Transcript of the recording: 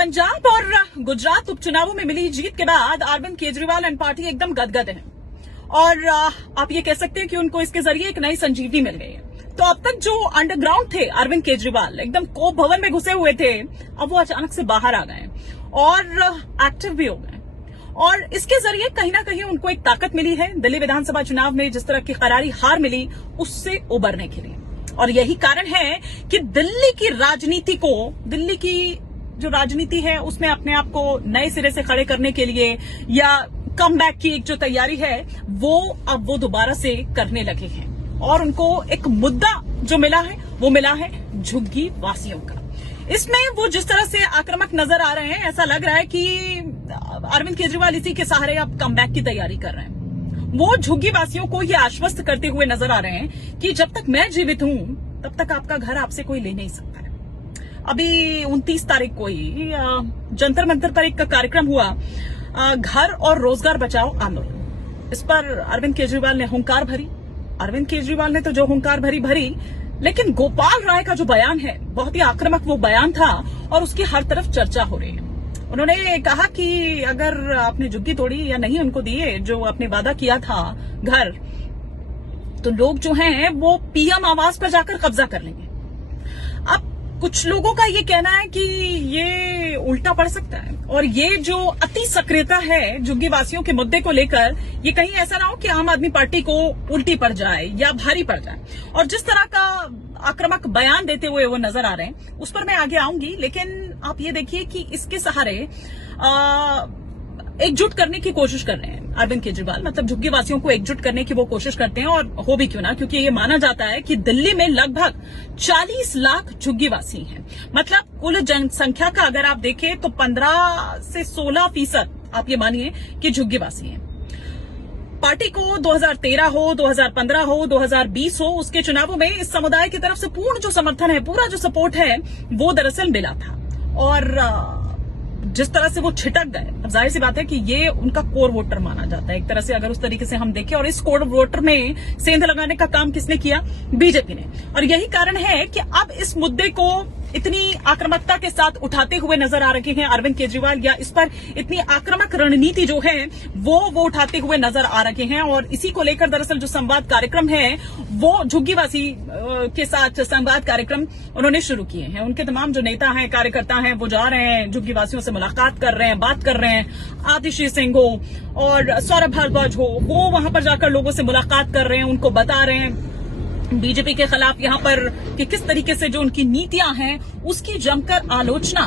पंजाब और गुजरात उपचुनावों में मिली जीत के बाद अरविंद केजरीवाल एंड पार्टी एकदम गदगद है और आप ये कह सकते हैं कि उनको इसके जरिए एक नई संजीवनी मिल गई है। तो अब तक जो अंडरग्राउंड थे अरविंद केजरीवाल एकदम कोप भवन में घुसे हुए थे, अब वो अचानक से बाहर आ गए और एक्टिव भी हो गए और इसके जरिए कहीं ना कहीं उनको एक ताकत मिली है दिल्ली विधानसभा चुनाव में जिस तरह की करारी हार मिली उससे उबरने के लिए। और यही कारण है कि दिल्ली की राजनीति को, दिल्ली की जो राजनीति है उसमें अपने आप को नए सिरे से खड़े करने के लिए या कम बैक की एक जो तैयारी है वो अब वो दोबारा से करने लगे हैं और उनको एक मुद्दा जो मिला है वो मिला है झुग्गी वासियों का। इसमें वो जिस तरह से आक्रामक नजर आ रहे हैं, ऐसा लग रहा है कि अरविंद केजरीवाल इसी के सहारे अब कम बैक की तैयारी कर रहे हैं। वो झुग्गी वासियों को ये आश्वस्त करते हुए नजर आ रहे हैं कि जब तक मैं जीवित हूं तब तक आपका घर आपसे कोई ले नहीं सकता है। अभी 29 तारीख को ही जंतर मंतर पर एक कार्यक्रम हुआ, घर और रोजगार बचाओ आंदोलन। इस पर अरविंद केजरीवाल ने हुंकार भरी। अरविंद केजरीवाल ने तो जो हुंकार भरी, लेकिन गोपाल राय का जो बयान है बहुत ही आक्रामक वो बयान था और उसकी हर तरफ चर्चा हो रही है। उन्होंने कहा कि अगर आपने झुग्गी तोड़ी या नहीं उनको दिए जो आपने वादा किया था घर, तो लोग जो हैं वो पीएम आवास पर जाकर कब्जा कर लेंगे। अब कुछ लोगों का ये कहना है कि ये उल्टा पड़ सकता है और ये जो अति सक्रियता है झुग्गी वासियों के मुद्दे को लेकर, ये कहीं ऐसा ना हो कि आम आदमी पार्टी को उल्टी पड़ जाए या भारी पड़ जाए। और जिस तरह का आक्रामक बयान देते हुए वो नजर आ रहे हैं उस पर मैं आगे आऊंगी, लेकिन आप ये देखिए कि इसके सहारे एकजुट करने की कोशिश कर रहे हैं अरविंद केजरीवाल, मतलब झुग्गी वासियों को एकजुट करने की वो कोशिश करते हैं। और हो भी क्यों ना, क्योंकि ये माना जाता है कि दिल्ली में लगभग 40 लाख झुग्गी वासी हैं। मतलब कुल जनसंख्या का अगर आप देखें तो 15 से 16% आप ये मानिए कि झुग्गी वासी हैं। पार्टी को 2013 हो, 2015 हो, 2020 हो, उसके चुनावों में इस समुदाय की तरफ से पूर्ण जो समर्थन है, पूरा जो सपोर्ट है वो दरअसल मिला था। और जिस तरह से वो छिटक गए, अब जाहिर सी बात है कि ये उनका कोर वोटर माना जाता है एक तरह से, अगर उस तरीके से हम देखें। और इस कोर वोटर में सेंध लगाने का काम किसने किया? बीजेपी ने। और यही कारण है कि अब इस मुद्दे को इतनी आक्रामकता के साथ उठाते हुए नजर आ रहे हैं अरविंद केजरीवाल, या इस पर इतनी आक्रामक रणनीति जो है वो उठाते हुए नजर आ रहे हैं। और इसी को लेकर दरअसल जो संवाद कार्यक्रम है वो झुग्गीवासी के साथ संवाद कार्यक्रम उन्होंने शुरू किए हैं। उनके तमाम जो नेता हैं, कार्यकर्ता हैं, वो जा रहे हैं झुग्गीवासियों से मुलाकात कर रहे हैं, बात कर रहे हैं। आतिशी सिंह हो और सौरभ भारद्वाज हो, वो वहां पर जाकर लोगों से मुलाकात कर रहे हैं, उनको बता रहे हैं बीजेपी के खिलाफ यहां पर कि किस तरीके से जो उनकी नीतियां हैं उसकी जमकर आलोचना